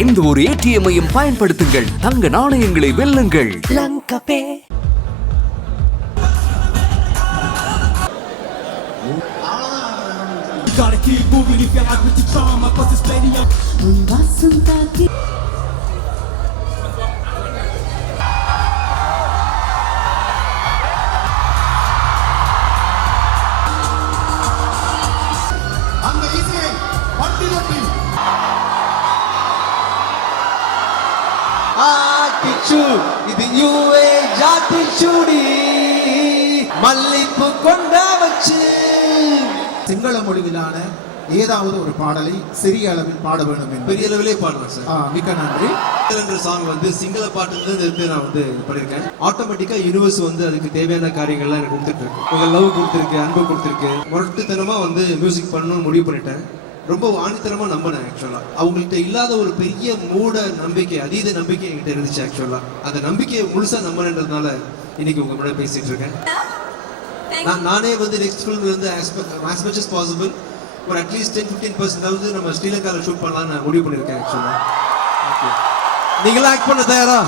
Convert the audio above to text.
எந்த ஒரு ஏடிஎம்மையும் பயன்படுத்துங்கள். தங்க நாணயங்களை வெல்லுங்கள். Gotta keep moving if you like with the trauma, ஆட்டிச்சு. இது யூஏ ஜாட்டிச்சுடி மல்லிப்பு கொண்டா வச்சு. சிங்கள மொழியிலான ஏதாவது ஒரு பாடலை சிறிய அளவில் பாட வேண்டும் பெரிய லெவலே பாடலாம் சார் மிக்க நன்றி. என்ற சாங் வந்து சிங்கள பாட்டுல இருந்து நான் வந்து பண்ணியிருக்கேன் ஆட்டோமேட்டிக்கா யூனிவர்ஸ் வந்து அதுக்கு தேவையான காரியங்கள்லாம் எனக்கு கொடுத்துட்டு இருக்கு. உங்க லவ் கொடுத்துருக்கு அன்பு கொடுத்துருக்கு. முரட்டுத்தனமா வந்து மியூசிக் பண்ணணும்னு முடிவு பண்ணிட்டேன். ரொம்ப வாணித்தனமாக நம்பினேன் ஆக்சுவலாக அவங்கள்ட்ட இல்லாத ஒரு பெரிய மூட நம்பிக்கை அதீத நம்பிக்கை என்கிட்ட இருந்துச்சு ஆக்சுவலாக அந்த நம்பிக்கையை முழுசாக நம்பினதுனால இன்னைக்கு உங்க முன்னாடி பேசிட்டு இருக்கேன். நான் நானே வந்து நெக்ஸ்ட் ஃபிலிம் இருந்து ஆஸ் மச் as பாசிபிள் ஒரு அட்லீஸ்ட் டென் ஃபிஃப்டீன் பர்சன்டாவது நம்ம ஸ்ரீலங்காவில் ஷூட் பண்ணலாம்னு நான் முடிவு பண்ணியிருக்கேன் ஆக்சுவலாக நீங்களாம் ஆக்ட் பண்ண தயாரா?